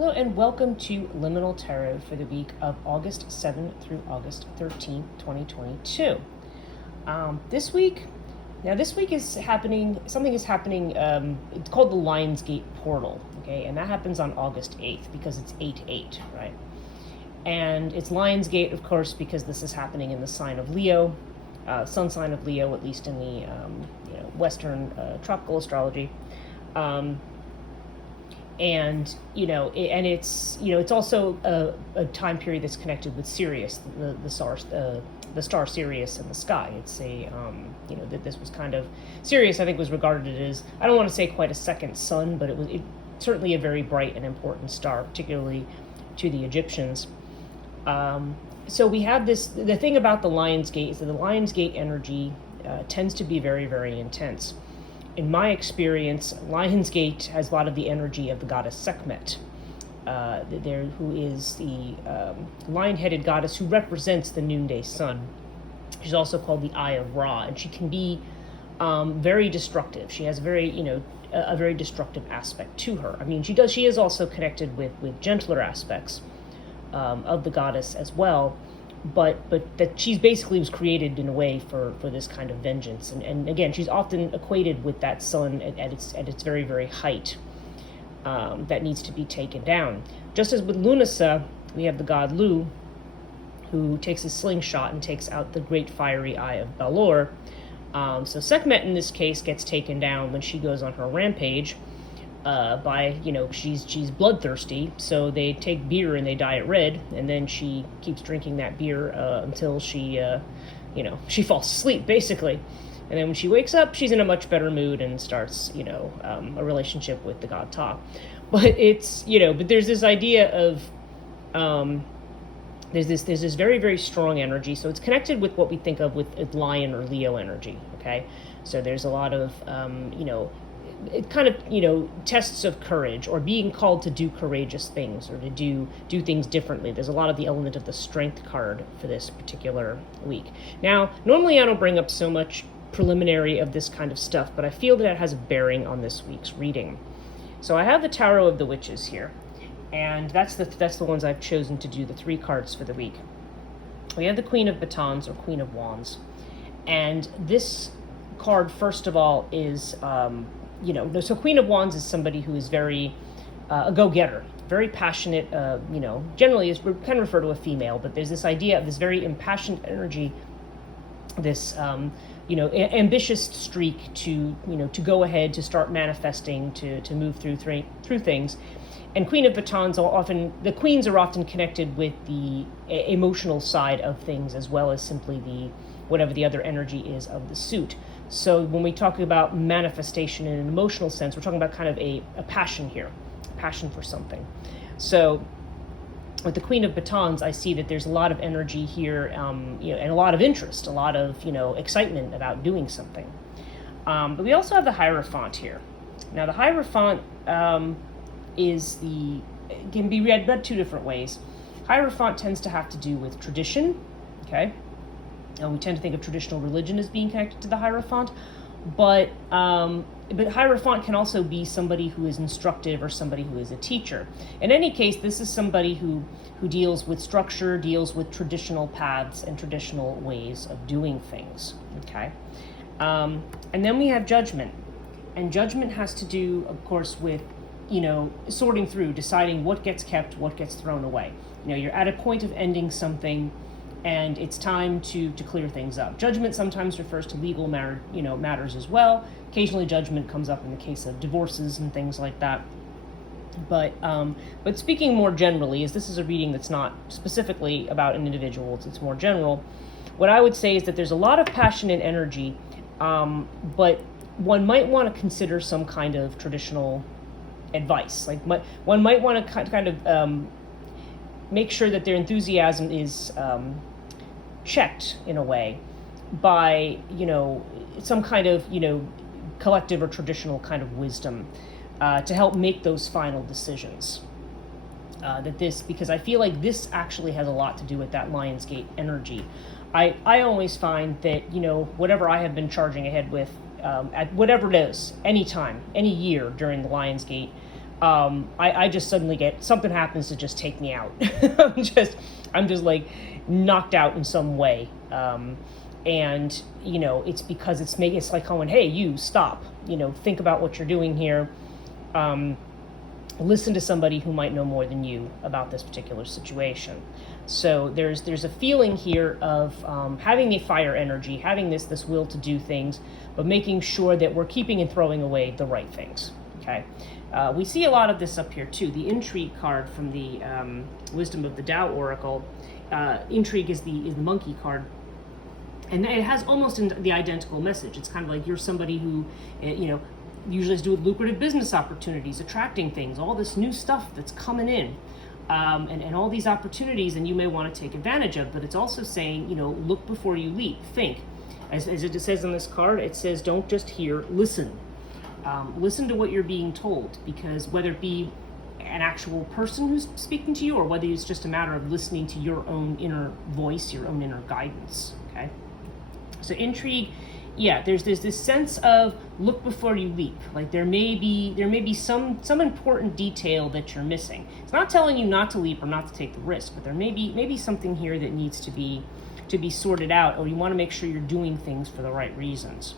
Hello and welcome to Liminal Tarot for the week of August 7th through August 13th, 2022. This week is happening, something is happening, it's called the Lionsgate Portal, okay? And that happens on August 8th because it's 8-8, right? And it's Lionsgate, of course, because this is happening in the sign of Leo, sun sign of Leo, at least in the Western tropical astrology. And it's also a time period that's connected with Sirius, the star Sirius in the sky. It's that this was kind of Sirius. I think was regarded as, I don't want to say quite a second sun, but it certainly a very bright and important star, particularly to the Egyptians. So we have this. The thing about the Lionsgate is that the Lionsgate energy tends to be very, very intense. In my experience, Lionsgate has a lot of the energy of the goddess Sekhmet, who is the lion-headed goddess who represents the noonday sun. She's also called the Eye of Ra, and she can be very destructive. She has a very destructive aspect to her. I mean, she is also connected with gentler aspects of the goddess as well. But that she's basically was created in a way for this kind of vengeance, and again, she's often equated with that sun at its very, very height that needs to be taken down. Just as with Lunasa, we have the god Lu, who takes a slingshot and takes out the great fiery eye of Balor. So Sekhmet in this case gets taken down when she goes on her rampage. She's bloodthirsty, so they take beer and they dye it red, and then she keeps drinking that beer until she falls asleep, basically. And then when she wakes up, she's in a much better mood and starts, a relationship with the god Ta. But but there's this idea of, there's this very, very strong energy. So it's connected with what we think of with Lion or Leo energy, okay? So there's a lot of, it kind of, tests of courage or being called to do courageous things or to do things differently. There's a lot of the element of the strength card for this particular week. Now, normally I don't bring up so much preliminary of this kind of stuff, but I feel that it has a bearing on this week's reading. So I have the Tarot of the Witches here, and that's the ones I've chosen to do the 3 cards for the week. We have the Queen of Batons or Queen of Wands, and this card, first of all, is so Queen of Wands is somebody who is very a go-getter, very passionate, generally is kind of refer to a female, but there's this idea of this very impassioned energy, this, ambitious streak to go ahead, to start manifesting, to move through things. And Queen of Batons the queens are often connected with the emotional side of things as well as simply whatever the other energy is of the suit. So when we talk about manifestation in an emotional sense, we're talking about kind of a passion here, passion for something. So with the Queen of Batons, I see that there's a lot of energy here, and a lot of interest, a lot of, excitement about doing something. But we also have the Hierophant here. Now the Hierophant can be read 2 different ways. Hierophant tends to have to do with tradition, okay? And we tend to think of traditional religion as being connected to the Hierophant, but Hierophant can also be somebody who is instructive or somebody who is a teacher. In any case, this is somebody who deals with structure, deals with traditional paths and traditional ways of doing things, okay? And then we have Judgment, and Judgment has to do, of course, with sorting through, deciding what gets kept, what gets thrown away. You're at a point of ending something, and it's time to clear things up. Judgment sometimes refers to legal matters as well. Occasionally Judgment comes up in the case of divorces and things like that. But speaking more generally, as this is a reading that's not specifically about an individual, it's more general, what I would say is that there's a lot of passion and energy, but one might want to consider some kind of traditional advice. Like one might want to kind of make sure that their enthusiasm is checked in a way by some kind of collective or traditional kind of wisdom to help make those final decisions. Because I feel like this actually has a lot to do with that Lionsgate energy. I always find that whatever I have been charging ahead with at whatever it is, any time, any year during the Lionsgate I just suddenly get something happens to just take me out. I'm just like knocked out in some way. And it's because it's like going, hey, you stop, think about what you're doing here. Listen to somebody who might know more than you about this particular situation. So there's a feeling here of having a fire energy, having this will to do things, but making sure that we're keeping and throwing away the right things. Okay, we see a lot of this up here too. The intrigue card from the Wisdom of the Tao Oracle. Intrigue is the monkey card. And it has almost the identical message. It's kind of like you're somebody who, usually has to do with lucrative business opportunities, attracting things, all this new stuff that's coming in, and all these opportunities, and you may want to take advantage of. But it's also saying, look before you leap, think. As it says on this card, it says, don't just hear, listen. Listen to what you're being told, because whether it be an actual person who's speaking to you, or whether it's just a matter of listening to your own inner voice, your own inner guidance, okay? So intrigue, yeah, there's this sense of look before you leap. Like there may be some important detail that you're missing. It's not telling you not to leap or not to take the risk, but there may be something here that needs to be sorted out, or you want to make sure you're doing things for the right reasons.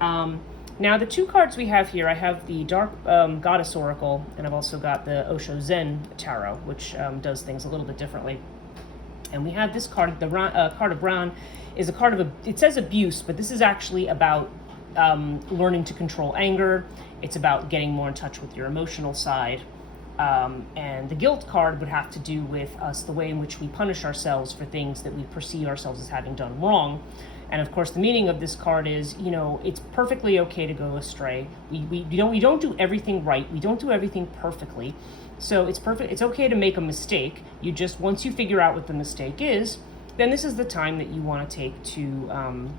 Now the two cards we have here, I have the Dark Goddess Oracle, and I've also got the Osho Zen Tarot, which does things a little bit differently. And we have this card, the card of Ran, is a card of, it says abuse, but this is actually about learning to control anger. It's about getting more in touch with your emotional side. And the guilt card would have to do with us, the way in which we punish ourselves for things that we perceive ourselves as having done wrong. And of course, the meaning of this card is, it's perfectly okay to go astray. We don't do everything right. We don't do everything perfectly. So it's perfect. It's okay to make a mistake. You just, once you figure out what the mistake is, then this is the time that you want to take to,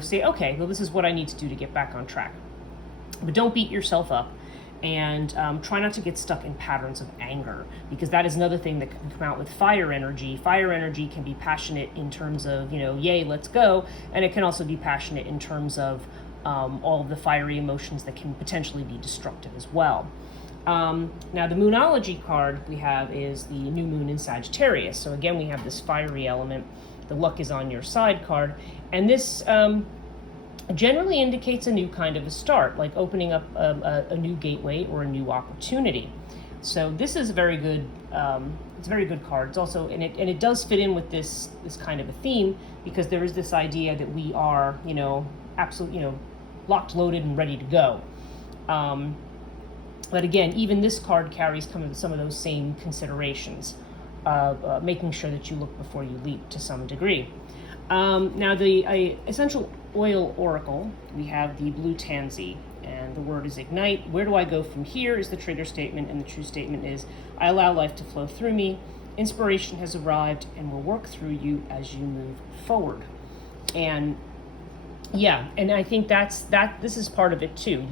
say, okay, well, this is what I need to do to get back on track. But don't beat yourself up, and try not to get stuck in patterns of anger, because that is another thing that can come out with fire energy. Fire energy can be passionate in terms of, yay, let's go. And it can also be passionate in terms of all of the fiery emotions that can potentially be destructive as well. Now the Moonology card we have is the new moon in Sagittarius. So again, we have this fiery element. The luck is on your side card. And this generally indicates a new kind of a start, like opening up a new gateway or a new opportunity. So this is a very good, it's a very good card. It's also, and it does fit in with this kind of a theme, because there is this idea that we are, absolutely, locked, loaded, and ready to go. But again, even this card carries some of those same considerations, making sure that you look before you leap to some degree. Now the Essential Oil Oracle, we have the Blue Tansy, and the word is ignite. Where do I go from here is the trigger statement, and the true statement is, I allow life to flow through me. Inspiration has arrived and will work through you as you move forward. And yeah, and I think this is part of it too.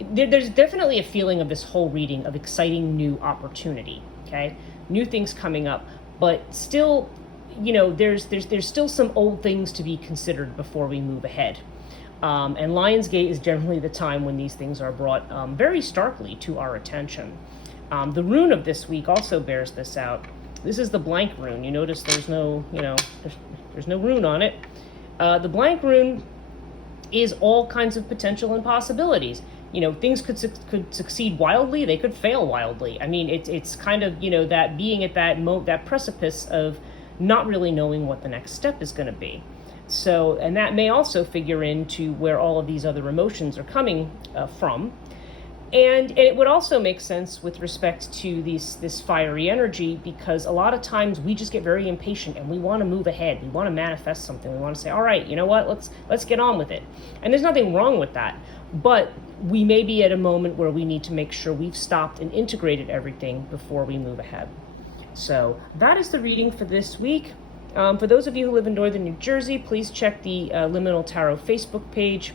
There's definitely a feeling of this whole reading of exciting new opportunity, okay? New things coming up, but still, there's still some old things to be considered before we move ahead. And Lionsgate is generally the time when these things are brought very starkly to our attention. The rune of this week also bears this out. This is the blank rune. You notice there's no, there's no rune on it. The blank rune is all kinds of potential and possibilities. Things could succeed wildly, they could fail wildly. I mean, it's kind of, that being at that precipice of not really knowing what the next step is going to be. So, and that may also figure into where all of these other emotions are coming from. And it would also make sense with respect to this fiery energy, because a lot of times we just get very impatient and we want to move ahead. We want to manifest something. We want to say, all right, you know what, let's get on with it. And there's nothing wrong with that. But we may be at a moment where we need to make sure we've stopped and integrated everything before we move ahead. So that is the reading for this week. For those of you who live in northern New Jersey, please check the Liminal Tarot Facebook page,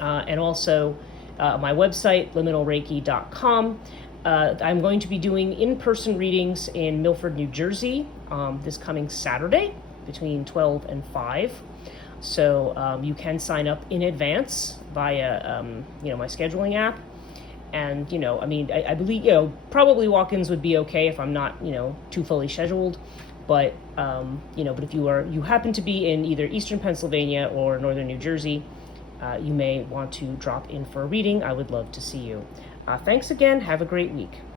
and also my website, liminalreiki.com. I'm going to be doing in-person readings in Milford, New Jersey, this coming Saturday between 12 and 5. So you can sign up in advance via, my scheduling app. And, I believe, probably walk-ins would be okay if I'm not, too fully scheduled. But, but if you happen to be in either Eastern Pennsylvania or Northern New Jersey, you may want to drop in for a reading. I would love to see you. Thanks again. Have a great week.